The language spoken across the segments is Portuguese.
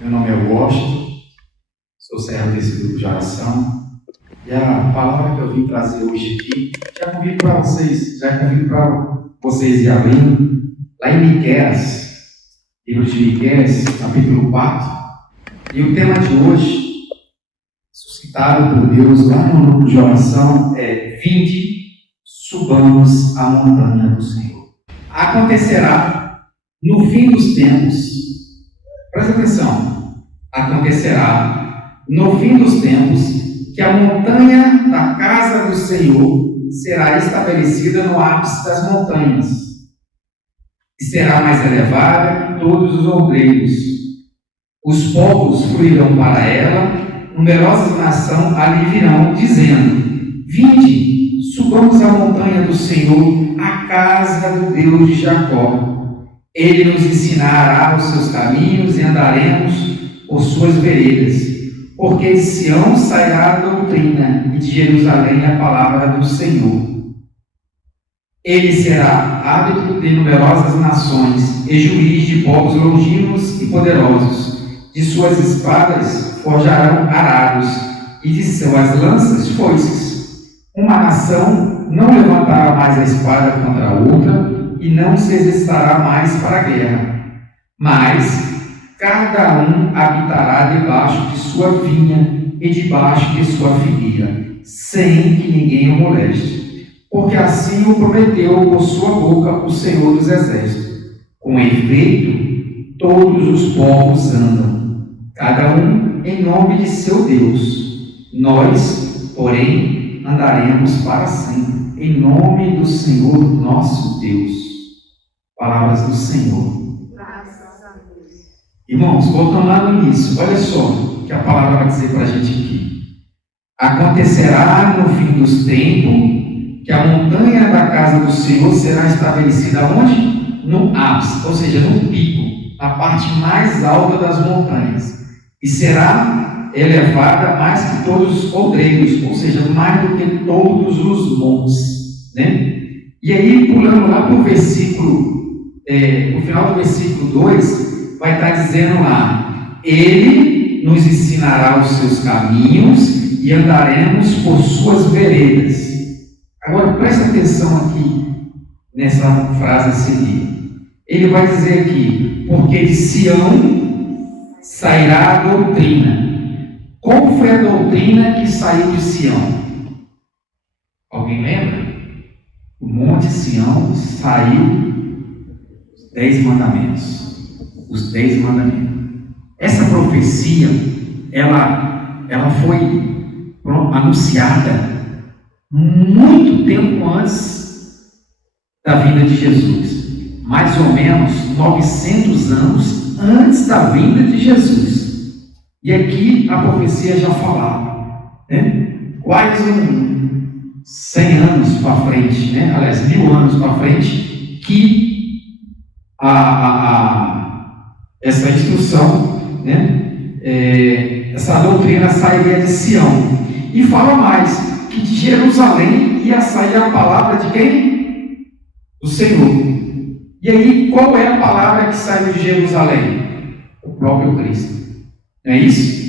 Meu nome é Washington, sou servo desse grupo de oração. E a palavra que eu vim trazer hoje aqui, já convido para vocês ir abrindo, lá em Miqueias, livro de Miqueias, capítulo 4. E o tema de hoje, suscitado por Deus lá no grupo de oração, é: vinde, subamos a montanha do Senhor. Acontecerá no fim dos tempos, presta atenção, acontecerá no fim dos tempos que a montanha da casa do Senhor será estabelecida no ápice das montanhas e será mais elevada que todos os outreiros. Os povos fluirão para ela, numerosas nações ali virão, dizendo: vinde, subamos a montanha do Senhor, a casa do Deus de Jacó. Ele nos ensinará os seus caminhos e andaremos por suas veredas. Porque de Sião sairá a doutrina e de Jerusalém a palavra do Senhor. Ele será árbitro de numerosas nações e juiz de povos longínquos e poderosos. De suas espadas forjarão arados e de suas lanças foices. Uma nação não levantará mais a espada contra a outra e não se exercitará mais para a guerra. Mas cada um habitará debaixo de sua vinha e debaixo de sua figueira, sem que ninguém o moleste. Porque assim o prometeu por sua boca o Senhor dos Exércitos. Com efeito, todos os povos andam, cada um em nome de seu Deus. Nós, porém, andaremos para sempre, em nome do Senhor nosso Deus. Palavras do Senhor. Irmãos, voltando lá no início, olha só o que a palavra vai dizer para a gente aqui. Acontecerá no fim dos tempos que a montanha da casa do Senhor será estabelecida onde? No ápice, ou seja, no pico, na parte mais alta das montanhas. E será elevada mais que todos os outreiros, ou seja, mais do que todos os montes. Né? E aí, pulando lá para o versículo, no final do versículo 2, vai estar dizendo lá: ele nos ensinará os seus caminhos e andaremos por suas veredas. Agora presta atenção aqui nessa frase a seguir. Ele vai dizer aqui: porque de Sião sairá a doutrina. Qual foi a doutrina que saiu de Sião? Alguém lembra? O monte Sião saiu os 10 mandamentos. Os 10 mandamentos. Essa profecia, ela foi anunciada muito tempo antes da vinda de Jesus. Mais ou menos 900 anos antes da vinda de Jesus. E aqui a profecia já falava, né? Quase 100 anos para frente, né? Aliás, 1000 anos para frente, que essa instrução, né? Essa doutrina sairia de Sião. E fala mais, que de Jerusalém ia sair a palavra de quem? Do Senhor. E aí, qual é a palavra que saiu de Jerusalém? O próprio Cristo. Não é isso?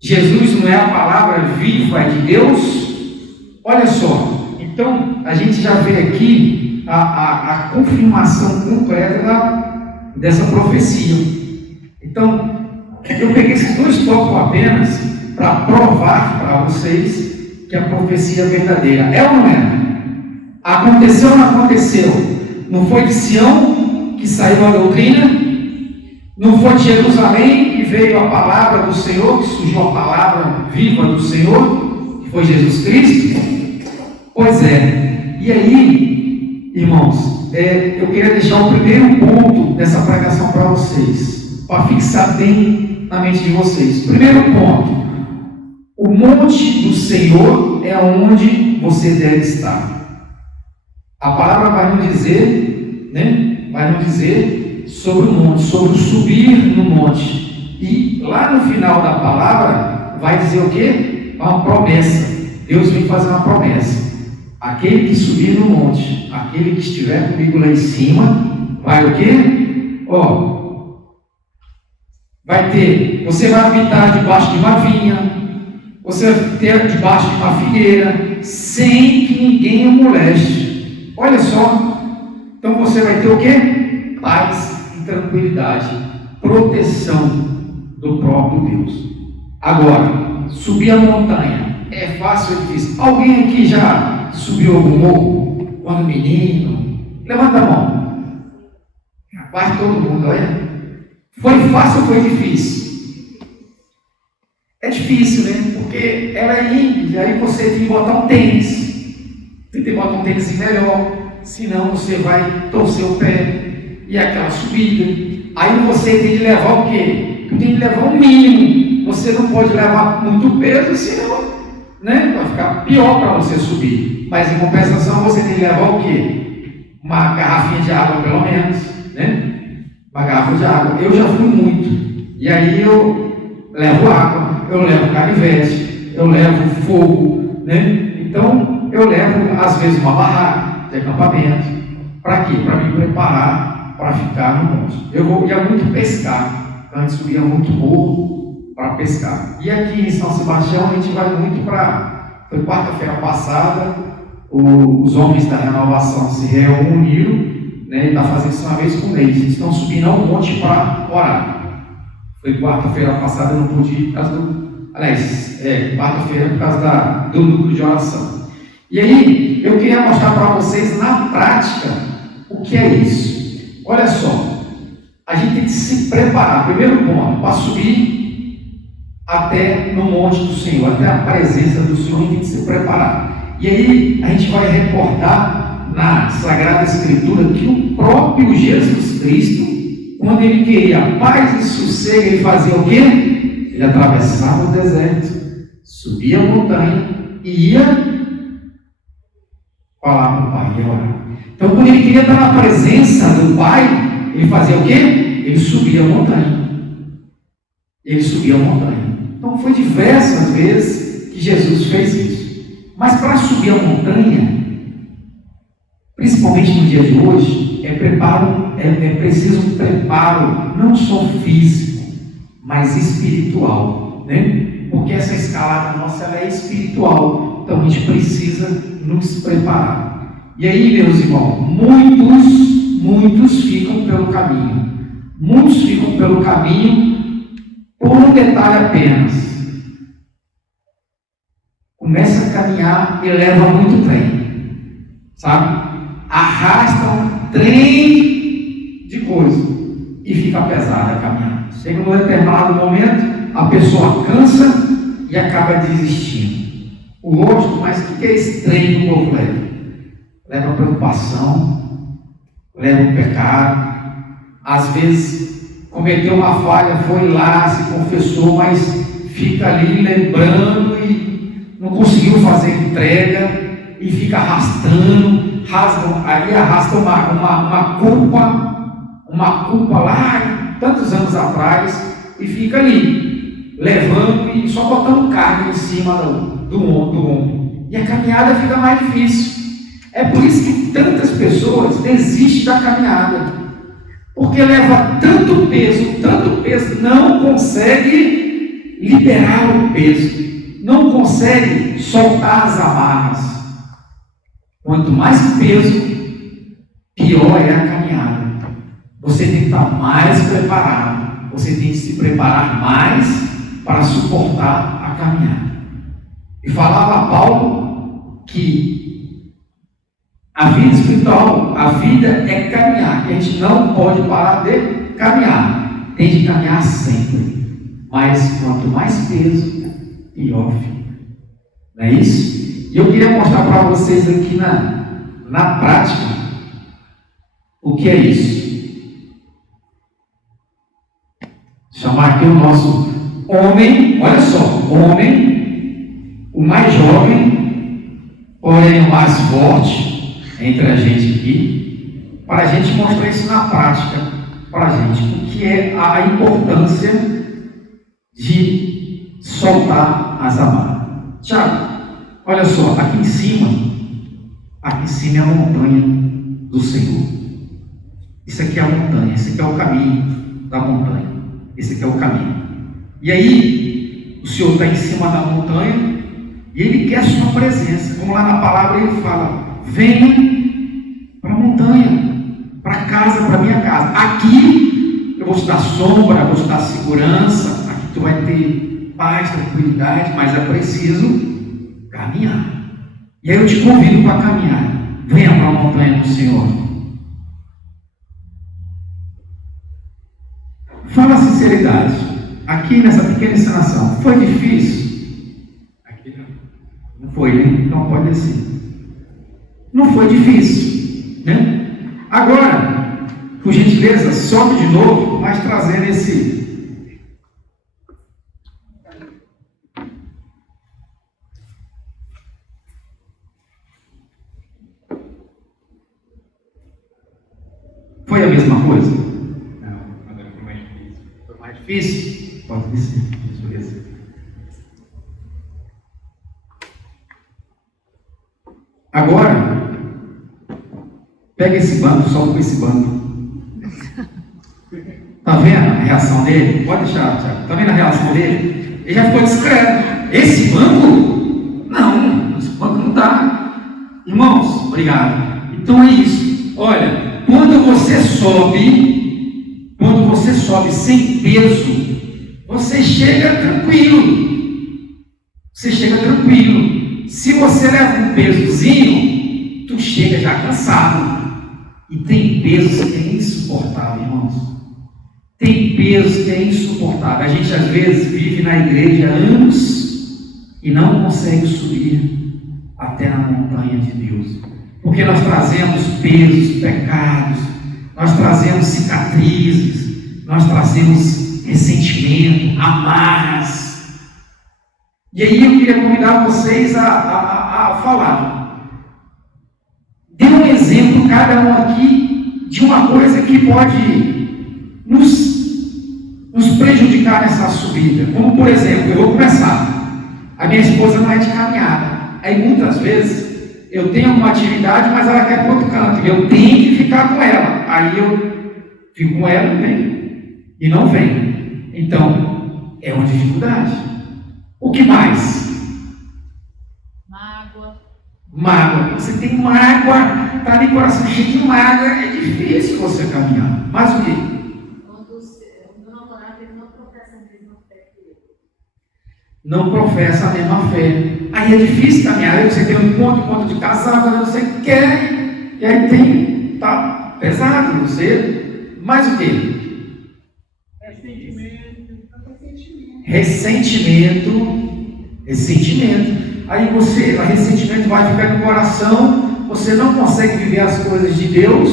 Jesus não é a palavra viva de Deus? Olha só, então a gente já vê aqui a confirmação completa dessa profecia. Então, eu peguei esses 2 tópicos apenas para provar para vocês que a profecia é verdadeira. É ou não é? Aconteceu ou não aconteceu? Não foi de Sião que saiu a doutrina? Não foi de Jerusalém que veio a palavra do Senhor, que surgiu a palavra viva do Senhor, que foi Jesus Cristo? Pois é. E aí, irmãos, eu queria deixar o primeiro ponto dessa pregação para vocês, para fixar bem na mente de vocês. Primeiro ponto: o monte do Senhor é onde você deve estar. A palavra vai nos dizer, né? Vai nos dizer sobre o monte, sobre o subir no monte. E lá no final da palavra vai dizer o quê? Uma promessa. Deus vem fazer uma promessa. Aquele que subir no monte, aquele que estiver comigo lá em cima, vai o quê? Você vai habitar debaixo de uma vinha, você vai ter debaixo de uma figueira, sem que ninguém o moleste. Olha só, então você vai ter o quê? Paz e tranquilidade, proteção do próprio Deus. Agora, subir a montanha, é fácil ou difícil? Alguém aqui já subiu algum morro? Quando menino? Levanta a mão. Quase todo mundo, olha. Foi fácil ou foi difícil? É difícil, né? Porque ela é íngreme, aí você tem que botar um tênis. Tem que botar um tênis melhor, senão você vai torcer o pé. E aquela subida. Aí você tem que levar o quê? Tem que levar o mínimo. Você não pode levar muito peso, senão, né, vai ficar pior para você subir. Mas em compensação você tem que levar o quê? Uma garrafinha de água pelo menos, né? Uma garrafa de água. Eu já fui muito. E aí eu levo água, eu levo canivete, eu levo fogo, né? Então eu levo às vezes uma barraca de acampamento. Para quê? Para me preparar para ficar no monte. Eu ia muito pescar. Antes subia muito morro para pescar. E aqui em São Sebastião a gente vai muito para. Foi quarta-feira passada, os homens da renovação se reuniram, né, e está fazendo isso uma vez por mês. Eles estão subindo ao monte para orar. Foi quarta-feira passada, eu não pude ir por causa do. Aliás, quarta-feira por causa do núcleo de oração. E aí, eu queria mostrar para vocês na prática o que é isso. Olha só. A gente tem que se preparar. Primeiro ponto, para subir até no monte do Senhor, até a presença do Senhor, a gente tem que se preparar. E aí a gente vai recordar na Sagrada Escritura que o próprio Jesus Cristo, quando ele queria paz e sossego, ele fazia o quê? Ele atravessava o deserto, subia a montanha e ia falar com o Pai, ia orar. Então, quando ele queria estar na presença do Pai, ele fazia o quê? Ele subia a montanha. Ele subia a montanha. Então foi diversas vezes que Jesus fez isso. Mas para subir a montanha, principalmente no dia de hoje, é preciso um preparo, não só físico, mas espiritual, né? Porque essa escalada nossa ela é espiritual. Então a gente precisa nos preparar. E aí, meus irmãos, muitos ficam pelo caminho. Muitos ficam pelo caminho por um detalhe apenas. Começa a caminhar e leva muito trem. Sabe? Arrastam trem de coisa e fica pesada a caminhada. Chega num determinado momento, a pessoa cansa e acaba desistindo. O lógico, mas o que é esse trem que o povo leva? Leva preocupação, leva um pecado, às vezes cometeu uma falha, foi lá, se confessou, mas fica ali lembrando e não conseguiu fazer entrega e fica arrastando, arrasta uma culpa lá tantos anos atrás e fica ali, levando e só botando carga em cima do ombro. E a caminhada fica mais difícil. É por isso que tantas pessoas desistem da caminhada, porque leva tanto peso, não consegue liberar o peso, não consegue soltar as amarras. Quanto mais peso, pior é a caminhada. Você tem que estar mais preparado, você tem que se preparar mais para suportar a caminhada. E falava Paulo que a vida espiritual, a vida é caminhar, que a gente não pode parar de caminhar, tem de caminhar sempre, mas quanto mais peso, pior fica, não é isso? E eu queria mostrar para vocês aqui na prática o que é isso. Chamar aqui o nosso homem, olha só, homem, o mais jovem, porém o mais forte entre a gente aqui, para a gente mostrar isso na prática, para a gente, o que é a importância de soltar as amarras. Tiago, olha só, aqui em cima é a montanha do Senhor. Isso aqui é a montanha, esse aqui é o caminho da montanha. Esse aqui é o caminho. E aí, o Senhor está em cima da montanha e Ele quer a sua presença. Como lá na palavra Ele fala: venha para a montanha, para casa, para a minha casa. Aqui eu vou te dar sombra, vou te dar segurança, aqui tu vai ter paz, tranquilidade, mas é preciso caminhar. E aí eu te convido para caminhar. Venha para a montanha do Senhor. Fala a sinceridade. Aqui nessa pequena encenação, foi difícil? Aqui não foi, né? Então pode descer. Não foi difícil, né? Agora, por gentileza, sobe de novo, mas trazendo esse... Foi a mesma coisa? Não, agora foi mais difícil. Foi mais difícil? Pode descer. Beleza. Agora, pega esse banco, solta com esse banco. Tá vendo a reação dele? Pode deixar, Tiago. Tá vendo a reação dele? Ele já ficou discreto. Esse banco? Não, esse banco não dá. Irmãos, obrigado. Então é isso. Olha, quando você sobe sem peso, você chega tranquilo. Você chega tranquilo. Se você leva um pesozinho, tu chega já cansado. E tem peso que é insuportável, irmãos. Tem peso que é insuportável. A gente às vezes vive na igreja há anos e não consegue subir até na montanha de Deus. Porque nós trazemos pesos, pecados, nós trazemos cicatrizes, nós trazemos ressentimento, amarras. E aí eu queria convidar vocês a falar. Dê um exemplo, cada um aqui, de uma coisa que pode nos prejudicar nessa subida. Como, por exemplo, eu vou começar. A minha esposa não é de caminhada. Aí muitas vezes eu tenho uma atividade, mas ela quer para outro canto. E eu tenho que ficar com ela. Aí eu fico com ela e não vem. Então, é uma dificuldade. O que mais? Mágoa. Você tem mágoa, está de coração cheio de mágoa, é difícil você caminhar. Mas o quê? Quando o namorado ele não professa a mesma fé que eu. Não professa a mesma fé. Aí é difícil caminhar. Aí você tem um encontro de casal, quando você quer, e aí tá pesado você. Mas o quê? Ressentimento. Aí o ressentimento vai ficar no coração, você não consegue viver as coisas de Deus,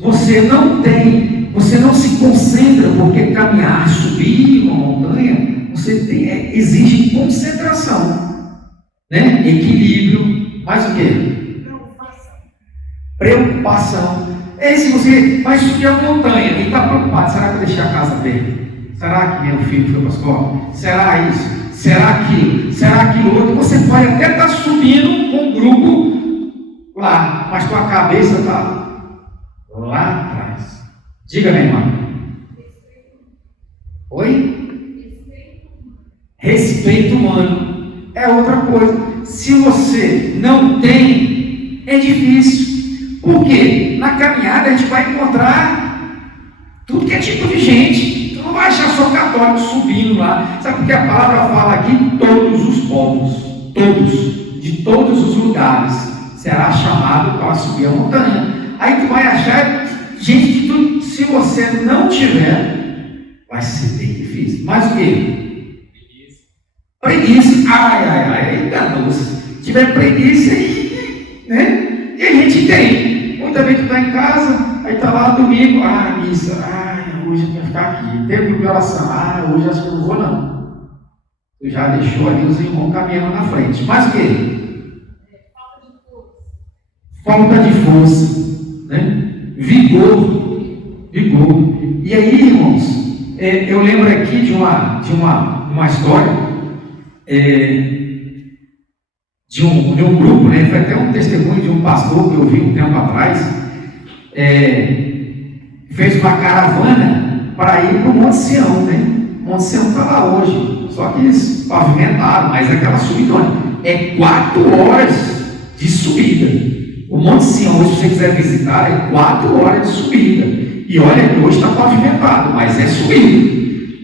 você não se concentra, porque caminhar, subir uma montanha, exige concentração, né? Equilíbrio, mais o quê? Preocupação. Se você vai subir a montanha e está preocupado, será que eu deixei a casa dele? Será que meu filho foi para a escola? Será isso? Será aquilo? Será aquilo outro? Você pode até estar subindo com um grupo lá, mas tua cabeça está lá atrás. Diga, minha irmã. Oi? Respeito humano é outra coisa. Se você não tem, é difícil. Por quê? Na caminhada a gente vai encontrar tudo que é tipo de gente. Não vai achar só católico subindo lá. Sabe porque a palavra fala aqui? Todos os povos, todos, de todos os lugares, será chamado para subir a montanha. Aí tu vai achar gente que tu, se você não tiver, vai ser bem difícil. Mas o quê? Preguiça. Ai, danou-se. Se tiver preguiça aí, né? E a gente tem. Muita vez tu está em casa, aí está lá domingo, missa, hoje eu quero ficar aqui. Tempo de oração. Hoje acho que eu não vou não. Tu já deixou ali os irmãos caminhando na frente. Mas o quê? Falta de força. Né? Vigor. E aí, irmãos, eu lembro aqui de uma história de um grupo, né? Foi até um testemunho de um pastor que eu vi um tempo atrás. Fez uma caravana para ir para o Monte Sião, né? Monte Sião está lá hoje, só que eles pavimentaram, mas aquela subidona é 4 horas de subida. O Monte Sião, hoje, se você quiser visitar, é 4 horas de subida. E olha que hoje está pavimentado, mas é subida.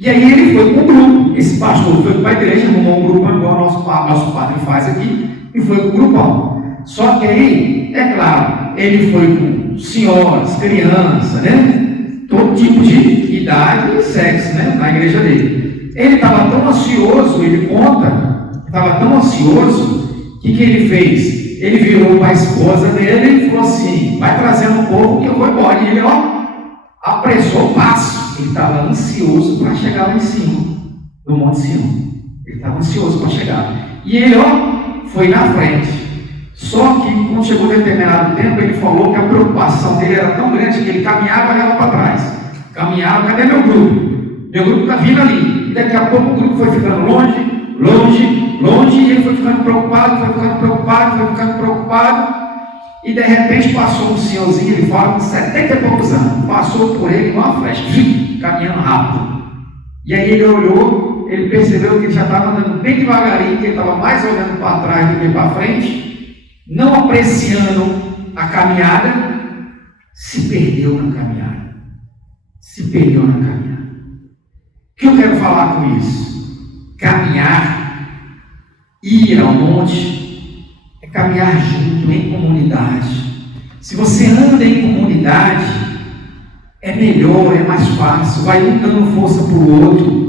E aí ele foi com o grupo. Esse pastor foi para a igreja, arrumou um grupo igual nosso padre faz aqui, e foi com o grupão. Só que aí, é claro, ele foi com senhoras, crianças, né? Todo tipo de idade e sexo, né? Na igreja dele. Ele estava tão ansioso, ele conta, estava tão ansioso, que ele fez? Ele virou para a esposa dele e falou assim: vai trazendo um pouco que eu vou embora. E ele, apressou o passo. Ele estava ansioso para chegar lá em cima do Monte Sião. Ele estava ansioso para chegar. E ele, foi na frente. Só que, quando chegou determinado tempo, ele falou que a preocupação dele era tão grande que ele caminhava e olhava para trás. Caminhava, cadê meu grupo? Meu grupo está vindo ali. E daqui a pouco o grupo foi ficando longe, e ele foi ficando preocupado, e de repente passou um senhorzinho, ele fala, com 70 e poucos anos, passou por ele uma flecha, caminhando rápido. E aí ele olhou, ele percebeu que ele já estava andando bem devagarinho, que ele estava mais olhando para trás do que para frente, não apreciando a caminhada, se perdeu na caminhada. O que eu quero falar com isso? Caminhar, ir ao monte, é caminhar junto, em comunidade. Se você anda em comunidade, é melhor, é mais fácil, vai um dando força para o outro.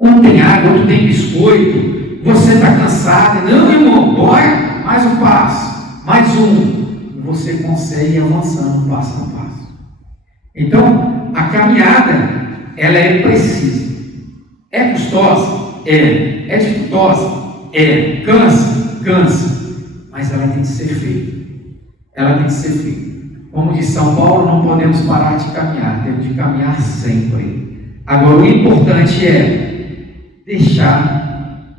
Um tem água, outro tem biscoito, você está cansado, não, irmão, bora, mais um passo, mais um. Você consegue ir avançando passo a passo. Então, a caminhada, ela é precisa. É custosa? É dificultosa? É. Cansa. Mas ela tem que ser feita. Como diz São Paulo, não podemos parar de caminhar, temos de caminhar sempre. Agora, o importante é deixar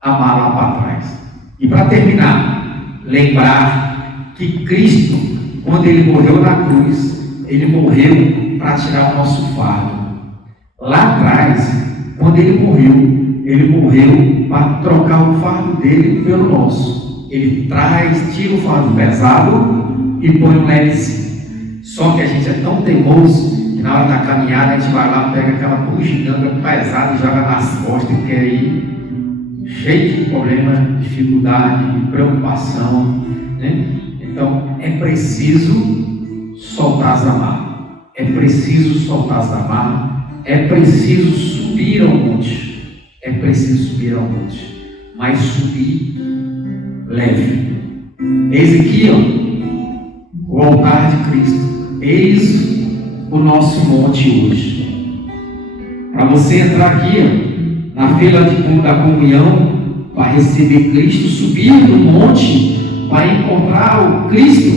a mala para trás. E para terminar, lembrar que Cristo, quando Ele morreu na cruz, Ele morreu para tirar o nosso fardo. Lá atrás, quando Ele morreu para trocar o fardo dele pelo nosso. Ele tira o fardo pesado e põe o levezinho. Só que a gente é tão teimoso que na hora da caminhada a gente vai lá, pega aquela bugiganga pesada e joga nas costas e quer ir cheio de problema, dificuldade, preocupação, né? Então é preciso soltar as amarras. É preciso subir ao monte. Mas subir leve. Eis aqui, o altar de Cristo. Eis o nosso monte hoje. Para você entrar aqui, na fila da comunhão, para receber Cristo, subir no monte, para encontrar o Cristo,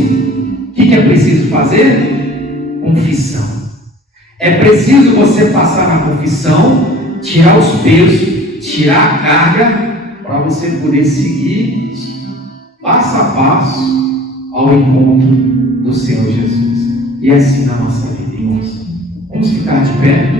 o que é preciso fazer? Confissão. É preciso você passar na confissão, tirar os pesos, tirar a carga, para você poder seguir passo a passo ao encontro do Senhor Jesus. E assim na nossa vida, irmãos. Vamos ficar de pé.